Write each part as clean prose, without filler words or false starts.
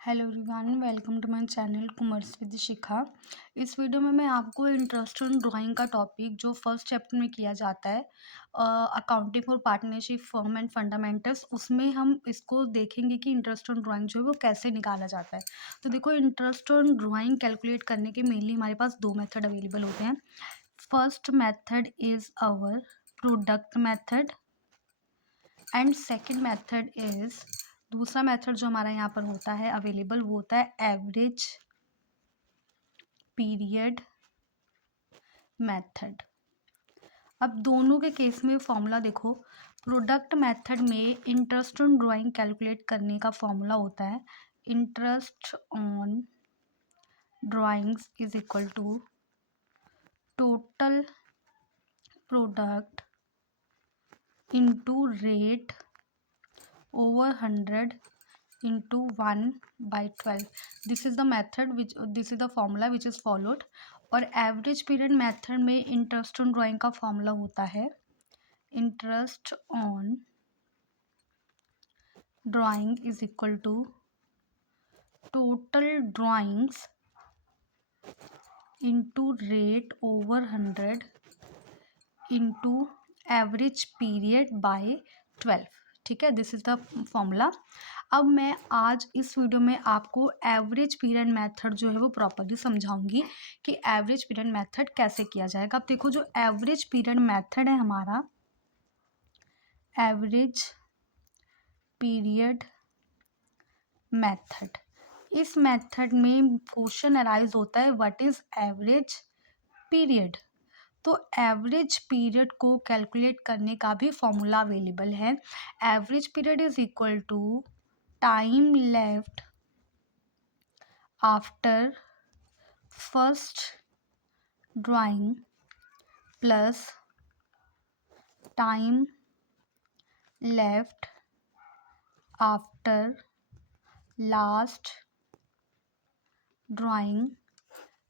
Hello everyone, welcome to my channel commerce with Shikha. इस video में मैं आपको इंटरेस्ट इन ड्राइंग का टॉपिक जो फर्स्ट चैप्टर में किया जाता है, accounting for partnership firm and fundamentals, उसमें हम इसको देखेंगे कि इंटरेस्ट इन ड्राइंग जो है वो कैसे निकाला जाता है। तो देखो, इंटरेस्ट इन ड्राइंग कैलकुलेट करने के मेनली हमारे पास दो मेथड अवेलेबल होते हैं। First method is our product method and second method is, दूसरा मेथड जो हमारा यहाँ पर होता है अवेलेबल, वो होता है एवरेज पीरियड मेथड। अब दोनों के केस में फॉर्मूला देखो। प्रोडक्ट मेथड में इंटरेस्ट ऑन ड्राइंग कैलकुलेट करने का फॉर्मूला होता है interest on drawings is equal to total product into rate over 100 into 1 by 12. This is the method which, this is the formula which is followed. और average period method में interest on drawing का formula होता है interest on drawing is equal to total drawings into rate over 100 into average period by 12। ठीक है, this is the formula. अब मैं आज इस वीडियो में आपको एवरेज पीरियड मेथड जो है वो प्रॉपर्ली समझाऊंगी कि एवरेज पीरियड मेथड कैसे किया जाएगा। अब देखो, जो एवरेज पीरियड मेथड है हमारा, एवरेज पीरियड मेथड, इस मेथड में क्वेश्चन अराइज होता है व्हाट इज एवरेज पीरियड। तो एवरेज पीरियड को कैलकुलेट करने का भी फॉर्मूला अवेलेबल है। Average period is equal to time left after first drawing plus time left after last drawing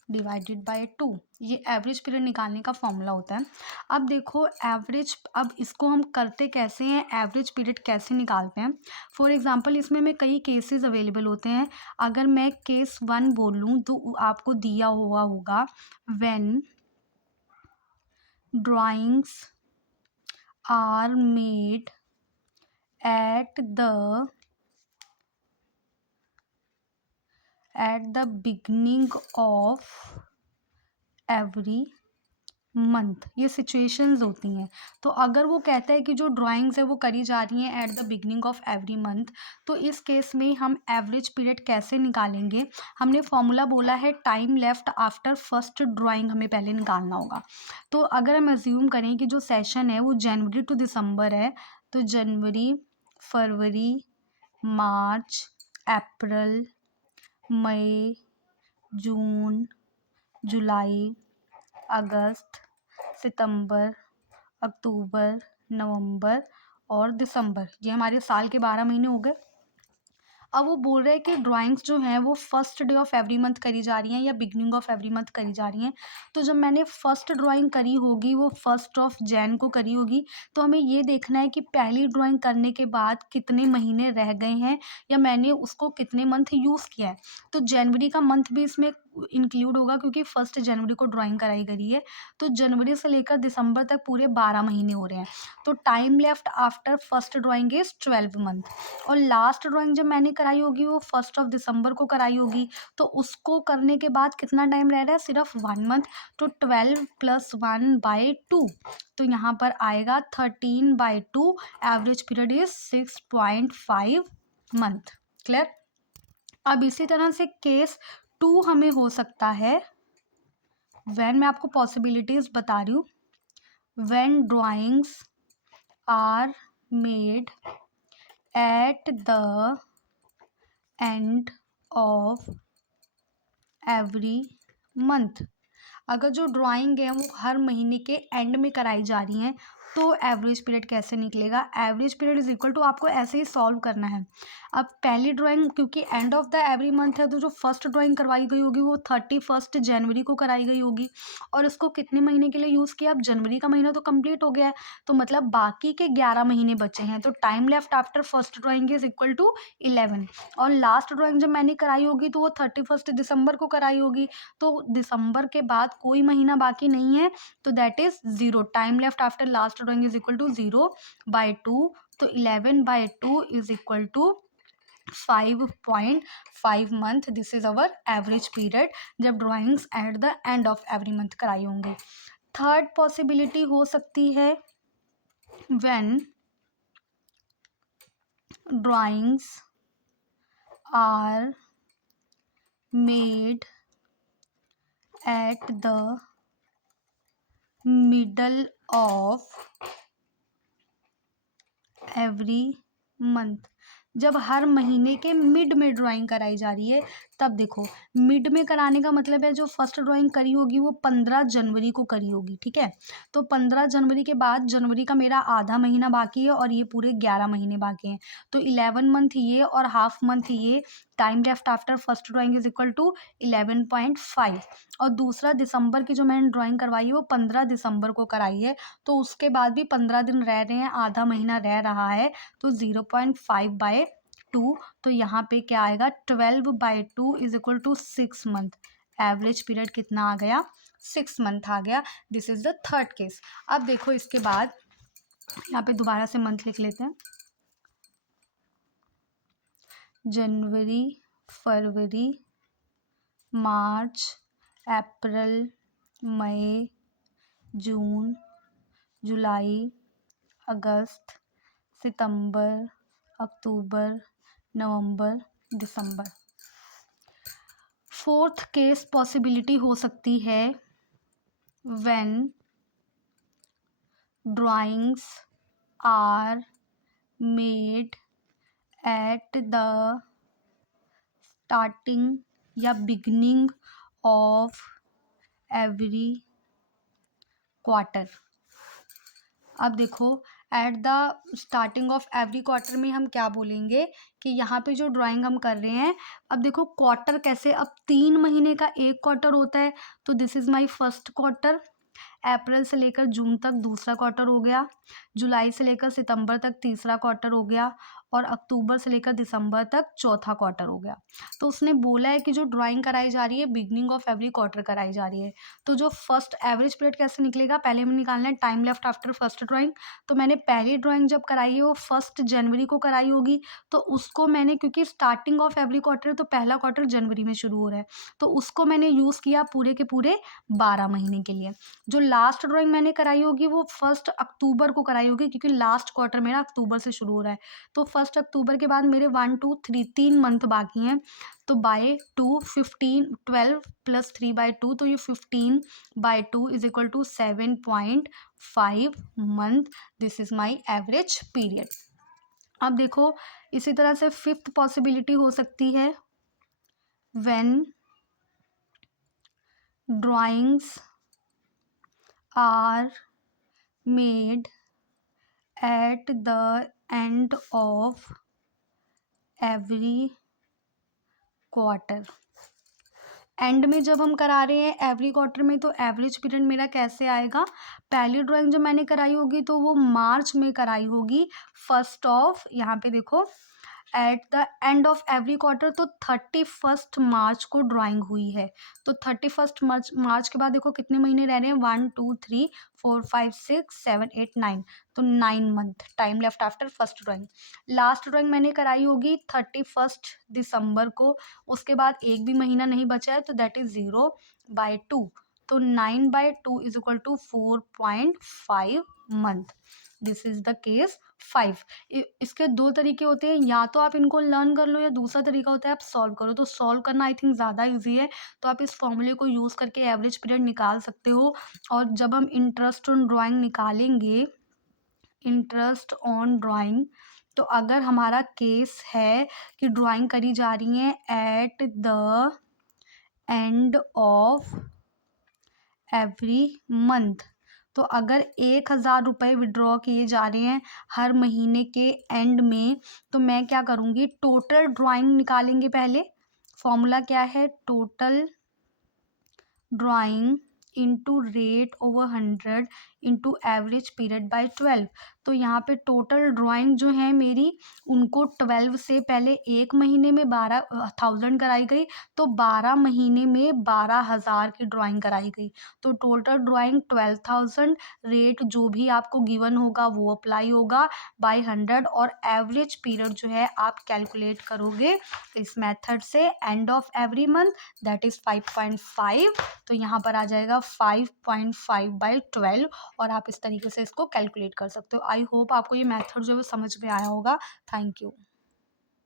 divided by 2। ये एवरेज पीरियड निकालने का फॉर्मूला होता है। अब देखो एवरेज, अब इसको हम करते कैसे हैं, एवरेज पीरियड कैसे निकालते हैं। फॉर एग्जांपल, इसमें मैं कई केसेस अवेलेबल होते हैं। अगर मैं केस 1 बोलूँ तो आपको दिया हुआ होगा when drawings are made at the beginning of every month. ये सिचुएशंस होती हैं। तो अगर वो कहता है कि जो ड्राइंग्स है वो करी जा रही हैं eight the beginning of every month, तो इस केस में हम एवरेज पीरियड कैसे निकालेंगे। हमने फॉर्मूला बोला है time left after first drawing, हमें पहले निकालना होगा। तो अगर हम अज्यूम करें कि जो सेशन है वो जनवरी टू दिसंबर है, तो जनवरी, फरवरी, मार्च, अप्रैल, मई, जून, जुलाई, अगस्त, सितंबर, अक्टूबर, नवंबर और दिसंबर, ये हमारे साल के 12 महीने हो गए। अब वो बोल रहे हैं कि ड्राइंग्स जो हैं वो first day of every month करी जा रही हैं या बिगनिंग ऑफ एवरी मंथ करी जा रही हैं। तो जब मैंने फर्स्ट ड्राइंग करी होगी वो फर्स्ट ऑफ जैन को करी होगी, तो हमें ये देखना है कि पहली ड्राइंग करने के बाद कितने महीने रह गए हैं या मैंने उसको कितने मंथ यूज़ किया है। तो जनवरी का मंथ भी इसमें इंक्लूड होगा क्योंकि फर्स्ट जनवरी को ड्राइंग कराई गई है। तो जनवरी से लेकर दिसंबर तक पूरे 12 महीने हो रहे हैं। तो time left after first drawing is 12 month. और लास्ट ड्राइंग जब मैंने कराई होगी वो फर्स्ट ऑफ दिसंबर को कराई होगी, तो उसको करने के बाद कितना टाइम रह रहा है, सिर्फ 1 मंथ। तो 12 + 1/2, तो यहाँ पर आएगा 13/2। Average period is 6.5 month. Clear. अब इसी तरह से केस 2 हमें हो सकता है, व्हेन, मैं आपको पॉसिबिलिटीज बता रही हूँ, when drawings are made at the end of every month. अगर जो ड्राइंग है वो हर महीने के एंड में कराई जा रही हैं तो एवरेज पीरियड कैसे निकलेगा? Average period is equal to, आपको ऐसे ही सॉल्व करना है। अब पहली ड्राइंग, क्योंकि end of the every month है, तो जो फर्स्ट ड्राइंग करवाई गई होगी वो 31 जनवरी को कराई गई होगी, और उसको कितने महीने के लिए यूज़ किया? अब जनवरी का महीना तो कंप्लीट हो गया है, तो मतलब बाकी के 11 महीने बचे हैं, तो time left after first drawing is equal to 11। और लास्ट ड्राइंग जब मैंने कराई होगी तो वो 31 दिसंबर को कराई होगी, तो दिसंबर के बाद कोई महीना बाकी नहीं है, तो that is 0। Time left after last drawing is equal to 0/2, तो 11/2 is equal to 5.5 month. This is our average period जब drawings at the end of every month कराई होंगी। थर्ड पॉसिबिलिटी हो सकती है when drawings are made at the middle of every month. जब हर महीने के मिड में ड्राइंग कराई जा रही है, तब देखो, मिड में कराने का मतलब है जो फर्स्ट ड्राइंग करी होगी वो 15 जनवरी को करी होगी, ठीक है। तो 15 जनवरी के बाद जनवरी का मेरा आधा महीना बाकी है और ये पूरे 11 महीने बाकी हैं, तो 11 मंथ ये और हाफ मंथ ये। Time left after first drawing is equal to 11.5। और दूसरा दिसंबर की जो मैंने ड्राइंग करवाई है वो 15 दिसंबर को कराई है, तो उसके बाद भी 15 दिन रह रहे हैं, आधा महीना रह रहा है, तो 0.5/2। तो यहाँ पे क्या आएगा? 12/2 is equal to 6 month. Average period कितना आ गया? 6 मंथ आ गया। This is the third case. अब देखो इसके बाद यहाँ पे दोबारा से मंथ लिख लेते हैं। जनवरी, फरवरी, मार्च, अप्रैल, मई, जून, जुलाई, अगस्त, सितंबर, अक्टूबर, नवंबर, दिसंबर। फोर्थ केस पॉसिबिलिटी हो सकती है when drawings are made at the starting या बिगनिंग ऑफ एवरी क्वार्टर। अब देखो, at the starting of every quarter में हम क्या बोलेंगे कि यहाँ पे जो ड्राइंग हम कर रहे हैं, अब देखो क्वार्टर कैसे, अब 3 महीने का एक क्वार्टर होता है, तो this is my first quarter. अप्रैल से लेकर जून तक दूसरा क्वार्टर हो गया, जुलाई से लेकर सितंबर तक तीसरा क्वार्टर हो गया, और अक्टूबर से लेकर दिसंबर तक चौथा क्वार्टर हो गया। तो उसने बोला है कि जो ड्राइंग कराई जा रही है बिगनिंग ऑफ एवरी क्वार्टर कराई जा रही है, तो जो फर्स्ट एवरेज पीरियड कैसे निकलेगा? पहले हमें निकालना है time left after first drawing. तो मैंने पहली ड्राइंग जब कराई है वो 1 जनवरी को कराई होगी, तो उसको मैंने, क्योंकि स्टार्टिंग ऑफ एवरी क्वार्टर है तो पहला क्वार्टर जनवरी में शुरू हो रहा है, तो उसको मैंने यूज़ किया पूरे के पूरे 12 महीने के लिए। जो लास्ट ड्राइंग मैंने कराई होगी वो 1 अक्टूबर को कराई होगी, क्योंकि लास्ट क्वार्टर मेरा अक्टूबर से शुरू हो रहा है, तो 1 अक्टूबर के बाद मेरे 1 2 3 3 मंथ बाकी हैं, तो बाय 2 15 12 प्लस 3/2, तो ये 15/2 is equal to 7.5 month. This is my average period. अब देखो, इसी तरह से फिफ्थ पॉसिबिलिटी हो सकती है when drawings are made at the end of every quarter। End में जब हम करा रहे हैं एवरी क्वार्टर में, तो एवरेज पीरियड मेरा कैसे आएगा? पहली ड्राइंग जो मैंने कराई होगी तो वो मार्च में कराई होगी, फर्स्ट ऑफ, यहाँ पे देखो, at the end of every quarter, तो 31 मार्च को ड्राइंग हुई है, तो 31 मार्च के बाद देखो कितने महीने रह रहे हैं? 1 2 3 4 5 6 7 8 9, तो 9 month. Time left after first drawing. Last drawing मैंने कराई होगी 31 दिसंबर को, उसके बाद एक भी महीना नहीं बचा है, तो दैट इज 0/2, तो 9/2 is equal to 4.5 month. This is the case 5। इसके दो तरीके होते हैं, या तो आप इनको लर्न कर लो, या दूसरा तरीका होता है आप सॉल्व करो। तो सॉल्व करना आई थिंक ज़्यादा इजी है, तो आप इस फॉर्मूले को यूज़ करके एवरेज पीरियड निकाल सकते हो। और जब हम इंटरेस्ट ऑन ड्राइंग निकालेंगे, इंटरेस्ट ऑन ड्राइंग, तो अगर हमारा केस है कि ड्राइंग करी जा रही है eight the end of every month, तो अगर 1000 रुपये विड्रॉ किए जा रहे हैं हर महीने के एंड में, तो मैं क्या करूँगी, टोटल ड्राइंग निकालेंगे पहले। फॉर्मूला क्या है, total drawing into rate over 100 into average period by 12। तो यहाँ पे टोटल ड्राइंग जो है मेरी, उनको 12 से पहले एक महीने में 12,000 कराई गई, तो 12 महीने में 12,000 की ड्राइंग कराई गई। तो टोटल ड्राइंग 12,000, रेट जो भी आपको गिवन होगा वो अप्लाई होगा बाय 100, और एवरेज पीरियड जो है आप कैलकुलेट करोगे इस मेथड से and of every month, that is 5.5। तो यहाँ पर आ जाएगा 5.5/12, और आप इस तरीके से इसको कैलकुलेट कर सकते हो। आई होप आपको ये मेथड जो है वो समझ में आया होगा। Thank you.